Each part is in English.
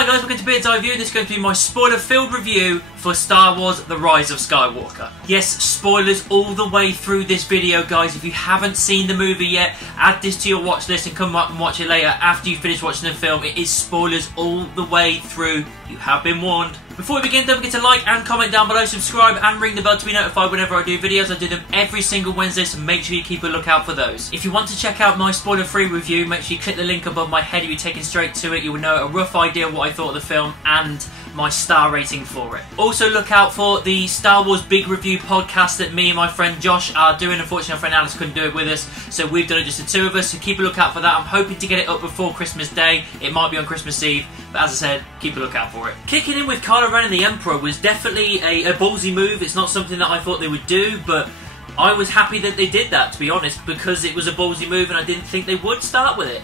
Hi guys, welcome to Beard's Eye View. This is going to be my spoiler-filled review for Star Wars The Rise of Skywalker. Yes, spoilers all the way through this video, guys. If you haven't seen the movie yet, add this to your watch list and come up and watch it later after you finish watching the film. It is spoilers all the way through. You have been warned. Before we begin, don't forget to like and comment down below, subscribe and ring the bell to be notified whenever I do videos. I do them every single Wednesday, so make sure you keep a lookout for those. If you want to check out my spoiler-free review, make sure you click the link above my head. You'll be taken straight to it. You will know a rough idea of what I thought of the film and my star rating for it. Also look out for the Star Wars Big Review podcast that me and my friend Josh are doing. Unfortunately, my friend Alice couldn't do it with us, so we've done it just the two of us, so keep a lookout for that. I'm hoping to get it up before Christmas Day. It might be on Christmas Eve, but as I said, keep a lookout for it. Kicking in with Kylo Ren and the Emperor was definitely a ballsy move. It's not something that I thought they would do, but I was happy that they did that, to be honest, because it was a ballsy move and I didn't think they would start with it.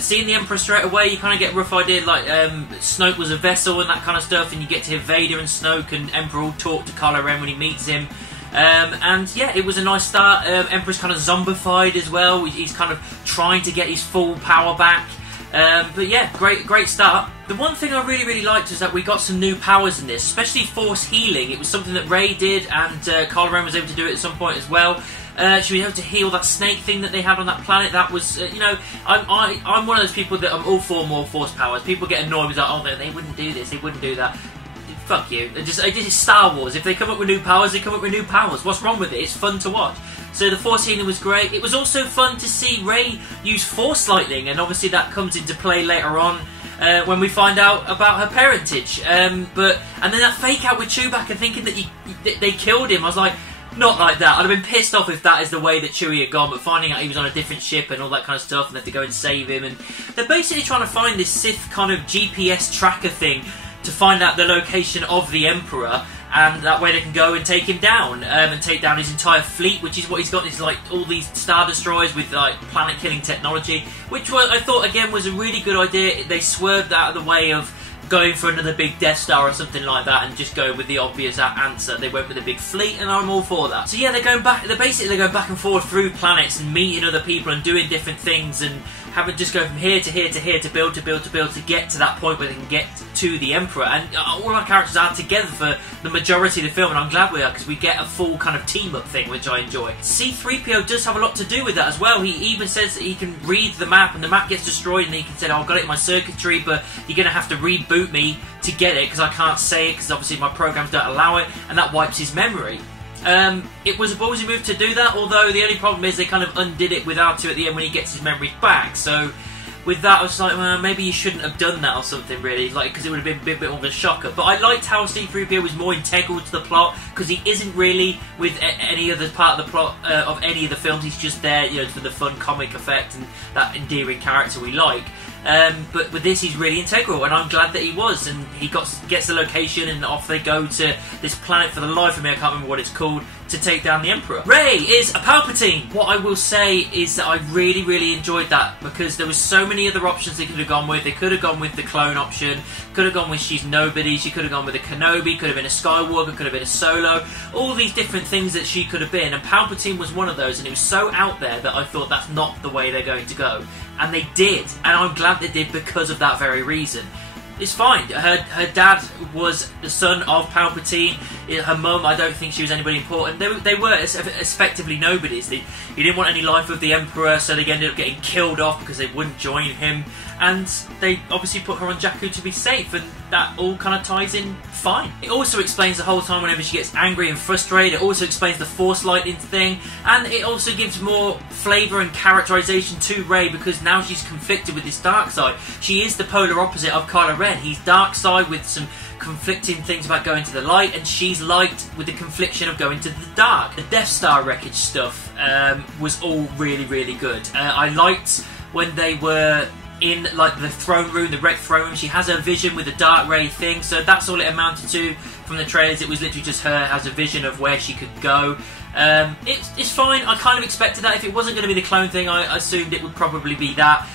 Seeing the Emperor straight away, you kind of get a rough idea, like Snoke was a vessel and that kind of stuff, and you get to hear Vader and Snoke and Emperor all talk to Kylo Ren when he meets him. And yeah, it was a nice start. Emperor's kind of zombified as well. He's kind of trying to get his full power back. But yeah, great start. The one thing I really liked is that we got some new powers in this, especially Force Healing. It was something that Rey did, and Kylo Ren was able to do it at some point as well. She was able to heal that snake thing that they had on that planet. That was, you know, I'm one of those people that I'm all for more Force powers. People get annoyed with like, oh, they wouldn't do this, they wouldn't do that. Fuck you. It's Star Wars. If they come up with new powers, they come up with new powers. What's wrong with it? It's fun to watch. So the Force Healing was great. It was also fun to see Rey use Force Lightning, and obviously that comes into play later on when we find out about her parentage. And then that fake out with Chewbacca thinking that they killed him. I was like, not like that. I'd have been pissed off if that is the way that Chewie had gone, but finding out he was on a different ship and all that kind of stuff, and they have to go and save him, and they're basically trying to find this Sith kind of GPS tracker thing to find out the location of the Emperor, and that way they can go and take him down, and take down his entire fleet, which is what he's got. Is like all these Star Destroyers with like planet-killing technology, which I thought again was a really good idea. They swerved out of the way of going for another big Death Star or something like that and just going with the obvious answer. They went with a big fleet, and I'm all for that. So yeah, they're basically going back and forth through planets and meeting other people and doing different things and having just go from here to here to here to build to get to that point where they can get to the Emperor. And all our characters are together for the majority of the film, and I'm glad we are, because we get a full kind of team-up thing, which I enjoy. C-3PO does have a lot to do with that as well. He even says that he can read the map, and the map gets destroyed, and he can say, oh, I've got it in my circuitry, but you're going to have to reboot me to get it, because I can't say it, because obviously my programs don't allow it, and that wipes his memory. It was a ballsy move to do that, although the only problem is they kind of undid it with R2 at the end when he gets his memories back. So with that, I was like, well, maybe you shouldn't have done that or something, really, like, because it would have been a bit more of a shocker. But I liked how C-3PO was more integral to the plot, because he isn't really with any other part of the plot of any of the films. He's just there, you know, for the fun comic effect and that endearing character we like. But with this, he's really integral, and I'm glad that he was. And he gets the location, and off they go to this planet. For the life of me, I can't remember what it's called, to take down the Emperor. Rey is a Palpatine. What I will say is that I really enjoyed that, because there was so many other options they could have gone with. They could have gone with the clone option, could have gone with she's nobody, she could have gone with a Kenobi, could have been a Skywalker, could have been a Solo, all these different things that she could have been, and Palpatine was one of those, and it was so out there that I thought that's not the way they're going to go. And they did, and I'm glad they did because of that very reason. It's fine. Her dad was the son of Palpatine. Her mum, I don't think she was anybody important. They were effectively nobodies. He didn't want any life of the Emperor, so they ended up getting killed off because they wouldn't join him. And they obviously put her on Jakku to be safe, and that all kind of ties in fine. It also explains the whole time whenever she gets angry and frustrated. It also explains the Force Lightning thing, and it also gives more flavour and characterisation to Rey, because now she's conflicted with this dark side. She is the polar opposite of Kylo Ren. He's dark side with some conflicting things about going to the light, and she's light with the confliction of going to the dark. The Death Star wreckage stuff was all really good. I liked when they were in like the throne room, the wrecked throne room. She has her vision with the dark ray thing, so that's all it amounted to from the trailers. It was literally just her as a vision of where she could go. It's fine. I kind of expected that. If it wasn't going to be the clone thing, I assumed it would probably be that.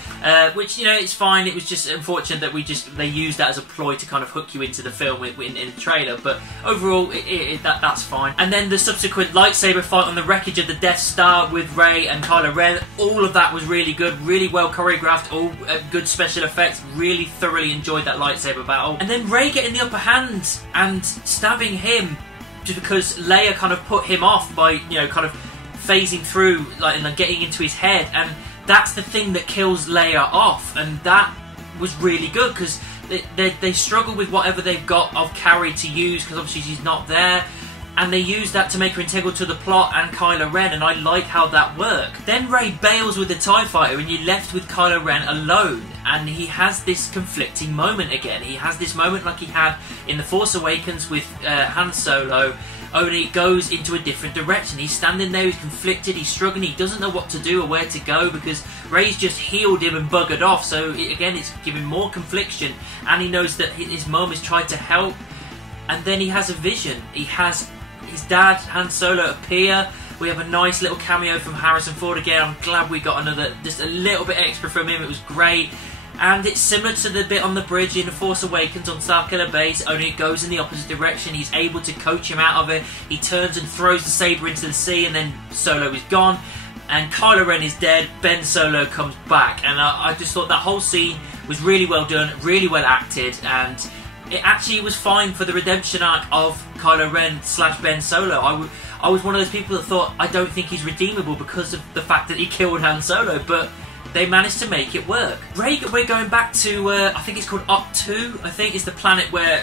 which, you know, it's fine. It was just unfortunate that they used that as a ploy to kind of hook you into the film in the trailer, but overall that's fine. And then the subsequent lightsaber fight on the wreckage of the Death Star with Rey and Kylo Ren, all of that was really good, really well choreographed, all good special effects. Really thoroughly enjoyed that lightsaber battle. And then Rey getting the upper hand and stabbing him just because Leia kind of put him off by, you know, kind of phasing through, like, and like getting into his head, and that's the thing that kills Leia off. And that was really good because they struggle with whatever they've got of Carrie to use, because obviously she's not there, and they use that to make her integral to the plot and Kylo Ren, and I like how that worked. Then Rey bails with the TIE Fighter and you're left with Kylo Ren alone, and he has this conflicting moment again. He has this moment like he had in The Force Awakens with Han Solo, only it goes into a different direction. He's standing there, he's conflicted, he's struggling, he doesn't know what to do or where to go because Rey's just healed him and buggered off, so again it's giving more confliction, and he knows that his mum has tried to help, and then he has a vision. He has his dad, Han Solo, appear. We have a nice little cameo from Harrison Ford again. I'm glad we got just a little bit extra from him. It was great. And it's similar to the bit on the bridge in The Force Awakens on Starkiller Base, only it goes in the opposite direction. He's able to coach him out of it. He turns and throws the saber into the sea, and then Solo is gone. And Kylo Ren is dead. Ben Solo comes back. And I just thought that whole scene was really well done, really well acted, and it actually was fine for the redemption arc of Kylo Ren / Ben Solo. I was one of those people that thought, I don't think he's redeemable because of the fact that he killed Han Solo, but they managed to make it work. Rey, we're going back to, I think it's called Op2, I think it's the planet where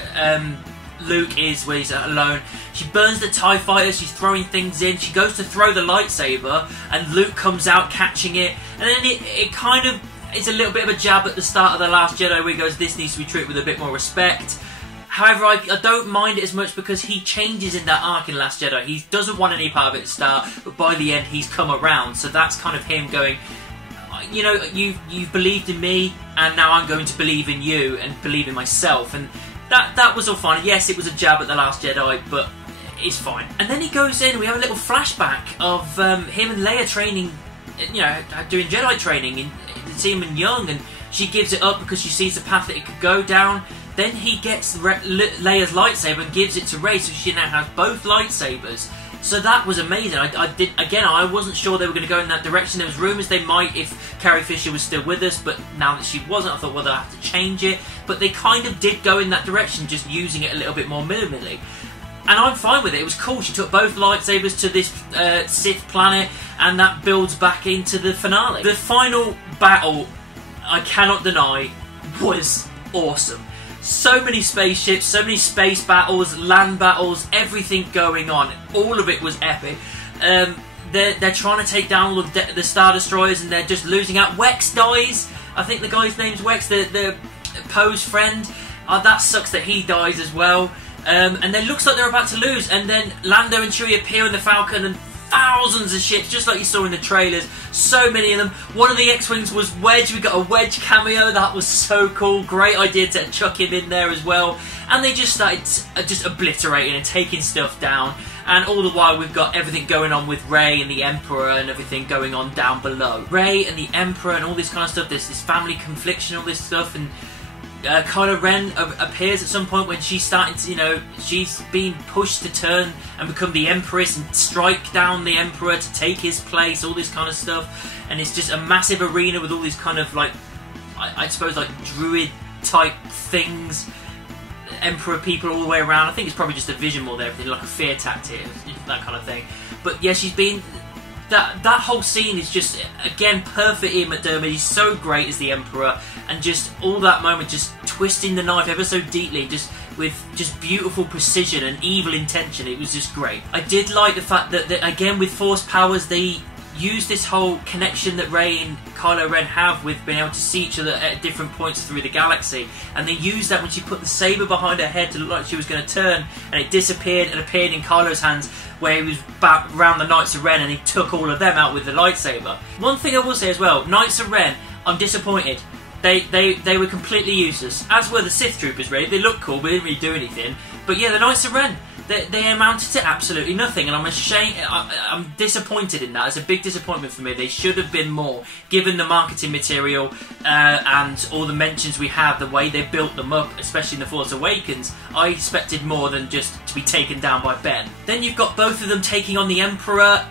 Luke is, where he's alone. She burns the TIE Fighter, she's throwing things in, she goes to throw the lightsaber, and Luke comes out catching it, and then it kind of, it's a little bit of a jab at the start of The Last Jedi where he goes, this needs to be treated with a bit more respect. However, I don't mind it as much because he changes in that arc in Last Jedi. He doesn't want any part of it at the start, but by the end he's come around. So that's kind of him going, you know, you've believed in me, and now I'm going to believe in you and believe in myself. And that was all fine. Yes, it was a jab at The Last Jedi, but it's fine. And then he goes in, and we have a little flashback of him and Leia training, you know, doing Jedi training, and see him young, and she gives it up because she sees the path that it could go down. Then he gets Leia's lightsaber and gives it to Rey, so she now has both lightsabers. So that was amazing. I wasn't sure they were going to go in that direction. There was rumours they might if Carrie Fisher was still with us, but now that she wasn't, I thought, well, they'll have to change it. But they kind of did go in that direction, just using it a little bit more minimally. And I'm fine with it. It was cool. She took both lightsabers to this Sith planet, and that builds back into the finale. The final battle, I cannot deny, was awesome. So many spaceships, so many space battles, land battles, everything going on. All of it was epic. They're trying to take down all of the Star Destroyers, and they're just losing out. Wex dies. I think the guy's name's Wex, the Poe's friend. That sucks that he dies as well. And then looks like they're about to lose, and then Lando and Chewie appear in the Falcon, and thousands of ships, just like you saw in the trailers. So many of them. One of the X-Wings was Wedge. We got a Wedge cameo. That was so cool. Great idea to chuck him in there as well. And they just started just obliterating and taking stuff down. And all the while we've got everything going on with Rey and the Emperor and everything going on down below. Rey and the Emperor and all this kind of stuff. There's this family confliction, all this stuff, and Kylo Ren appears at some point when she's starting to, you know, she's being pushed to turn and become the Empress and strike down the Emperor to take his place, all this kind of stuff. And it's just a massive arena with all these kind of, like, I suppose, like, druid type things, Emperor people all the way around. I think it's probably just a vision more than everything, like a fear tactic, that kind of thing. But yeah, she's been... That whole scene is just, again, perfect. Ian McDiarmid, he's so great as the Emperor, and just all that moment, just twisting the knife ever so deeply, just with just beautiful precision and evil intention. It was just great. I did like the fact that again, with Force powers, they use this whole connection that Rey and Kylo Ren have with being able to see each other at different points through the galaxy, and they used that when she put the saber behind her head to look like she was going to turn, and it disappeared and appeared in Kylo's hands where he was back around the Knights of Ren, and he took all of them out with the lightsaber. One thing I will say as well, Knights of Ren, I'm disappointed. They were completely useless, as were the Sith Troopers really. They looked cool but they didn't really do anything. But yeah, the Knights of Ren, they amounted to absolutely nothing, and I'm ashamed. I'm disappointed in that. It's a big disappointment for me. They should have been more, given the marketing material and all the mentions we have, the way they built them up, especially in The Force Awakens. I expected more than just to be taken down by Ben. Then you've got both of them taking on the Emperor.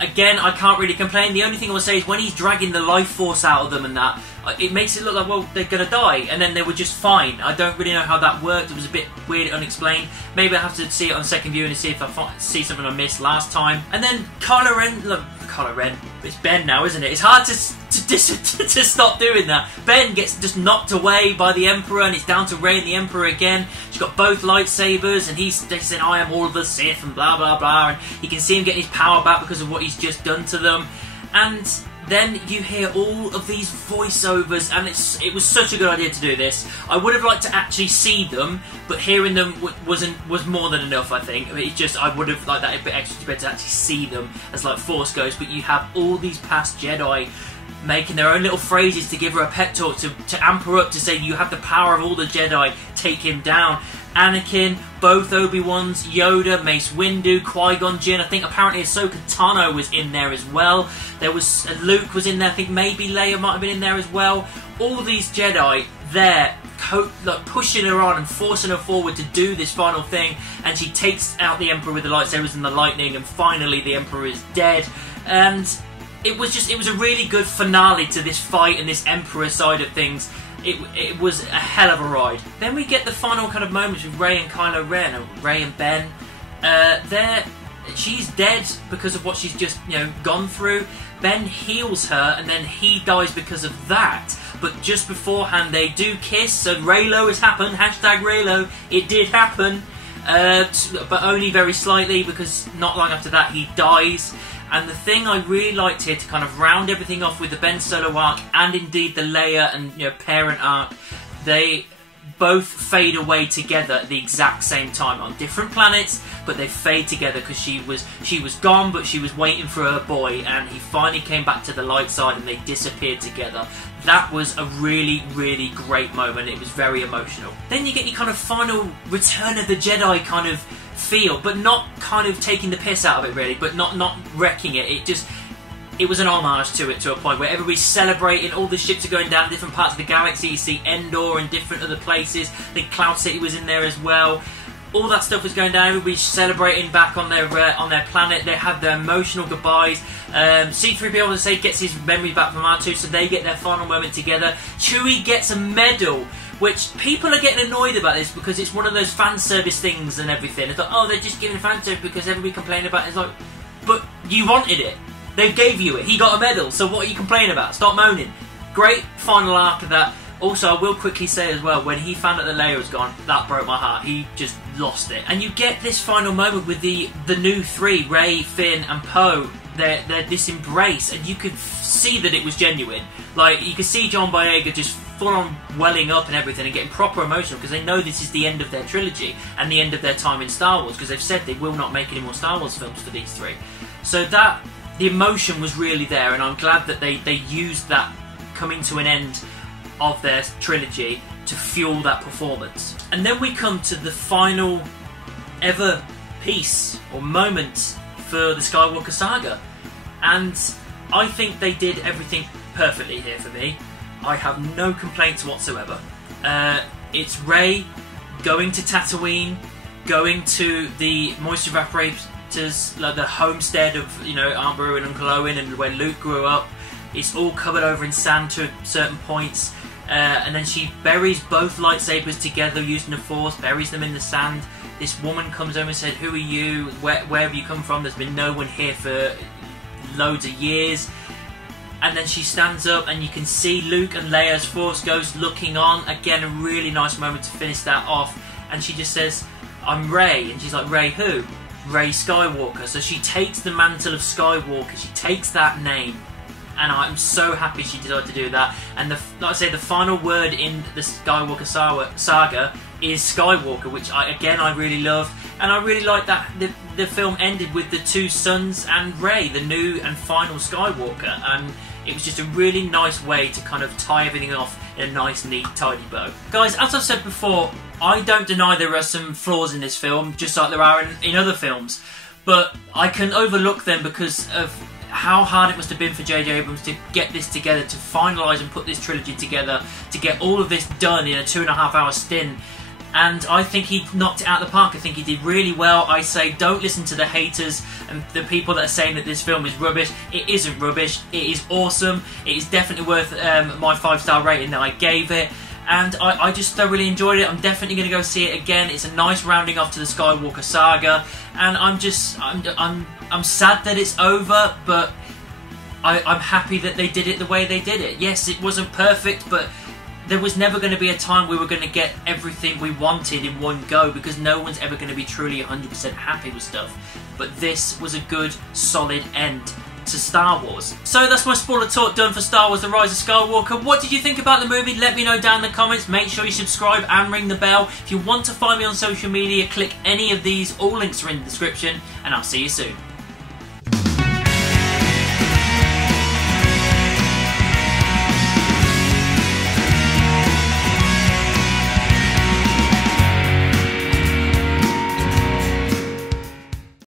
Again, I can't really complain. The only thing I will say is when he's dragging the life force out of them and that, it makes it look like, well, they're going to die, and then they were just fine. I don't really know how that worked. It was a bit weird, unexplained. Maybe I have to see it on second viewing and see if I see something I missed last time. And then Kylo Ren, look, Kylo Ren, it's Ben now, isn't it? It's hard to stop doing that. Ben gets just knocked away by the Emperor, and it's down to Rey and the Emperor again. She's got both lightsabers, and they said, I am all of the Sith, and blah, blah, blah. And you can see him getting his power back because of what he's just done to them. And then you hear all of these voiceovers, and it was such a good idea to do this. I would have liked to actually see them, but hearing them was more than enough, I think. It just, I would have liked that a bit extra to actually see them as like Force Ghosts, but you have all these past Jedi making their own little phrases to give her a pep talk, to amp her up, to say you have the power of all the Jedi, take him down. Anakin, both Obi-Wans, Yoda, Mace Windu, Qui-Gon Jinn. I think apparently Ahsoka Tano was in there as well. There was Luke was in there. I think maybe Leia might have been in there as well. All these Jedi there, like pushing her on and forcing her forward to do this final thing. And she takes out the Emperor with the lightsabers and the lightning, and finally the Emperor is dead. And it was a really good finale to this fight and this Emperor side of things. It was a hell of a ride. Then we get the final kind of moments with Rey and Kylo Ren, or Rey and Ben. She's dead because of what she's just, gone through. Ben heals her, and then he dies because of that. But just beforehand, they do kiss, so Reylo has happened. Hashtag Reylo. It did happen, but only very slightly, because not long after that he dies. And the thing I really liked here to kind of round everything off with the Ben Solo arc, and indeed the Leia and parent arc, they both fade away together at the exact same time on different planets, but they fade together because she was gone, but she was waiting for her boy, and he finally came back to the light side, and they disappeared together. That was a really, really great moment. It was very emotional. Then you get your kind of final Return of the Jedi kind of feel, but not kind of taking the piss out of it really, but not wrecking it. It was an homage to it, to a point where everybody's celebrating. All the ships are going down in different parts of the galaxy. You see Endor and different other places. I think Cloud City was in there as well. All that stuff was going down. Everybody's celebrating back on their planet. They have their emotional goodbyes. C-3PO, as I say, gets his memory back from R2, so they get their final moment together. Chewie gets a medal, which people are getting annoyed about this because it's one of those fan service things and everything. It's like, oh, they're just giving fan service because everybody complained about it. It's like, but you wanted it. They gave you it. He got a medal, so what are you complaining about? Stop moaning. Great final arc of that. Also, I will quickly say as well, when he found out that Leia was gone, that broke my heart. He just lost it. And you get this final moment with the new three, Rey, Finn and Poe. This embrace, and you could see that it was genuine. Like, you could see John Boyega just full on welling up and everything and getting proper emotional because they know this is the end of their trilogy and the end of their time in Star Wars, because they've said they will not make any more Star Wars films for these three. So the emotion was really there, and I'm glad that they used that coming to an end of their trilogy to fuel that performance. And then we come to the final ever piece or moment for the Skywalker saga, and I think they did everything perfectly here for me. I have no complaints whatsoever. It's Rey going to Tatooine, going to the moisture evaporators, like the homestead of Aunt Beru and Uncle Owen, and where Luke grew up. It's all covered over in sand to certain points, and then she buries both lightsabers together using the Force, buries them in the sand. This woman comes over and said, "Who are you? Where have you come from? There's been no one here for loads of years." And then she stands up, and you can see Luke and Leia's Force Ghost looking on. Again, a really nice moment to finish that off. And she just says, "I'm Rey." And she's like, "Rey who?" "Rey Skywalker." So she takes the mantle of Skywalker. She takes that name. And I'm so happy she decided to do that. And like I say, the final word in the Skywalker saga is Skywalker, which I really loved. And I really like that the film ended with the two sons and Rey, the new and final Skywalker. And it was just a really nice way to kind of tie everything off in a nice, neat, tidy bow. Guys, as I've said before, I don't deny there are some flaws in this film, just like there are in other films, but I can overlook them because of how hard it must have been for J.J. Abrams to get this together, to finalise and put this trilogy together, to get all of this done in a 2.5-hour stint. And I think he knocked it out of the park. I think he did really well. I say don't listen to the haters and the people that are saying that this film is rubbish. It isn't rubbish. It is awesome. It is definitely worth my 5-star rating that I gave it. And I just thoroughly enjoyed it. I'm definitely going to go see it again. It's a nice rounding off to the Skywalker saga. And I'm sad that it's over, but I'm happy that they did it the way they did it. Yes, it wasn't perfect, but there was never going to be a time we were going to get everything we wanted in one go, because no one's ever going to be truly 100% happy with stuff. But this was a good, solid end to Star Wars. So that's my spoiler talk done for Star Wars The Rise of Skywalker. What did you think about the movie? Let me know down in the comments. Make sure you subscribe and ring the bell. If you want to find me on social media, click any of these. All links are in the description, and I'll see you soon.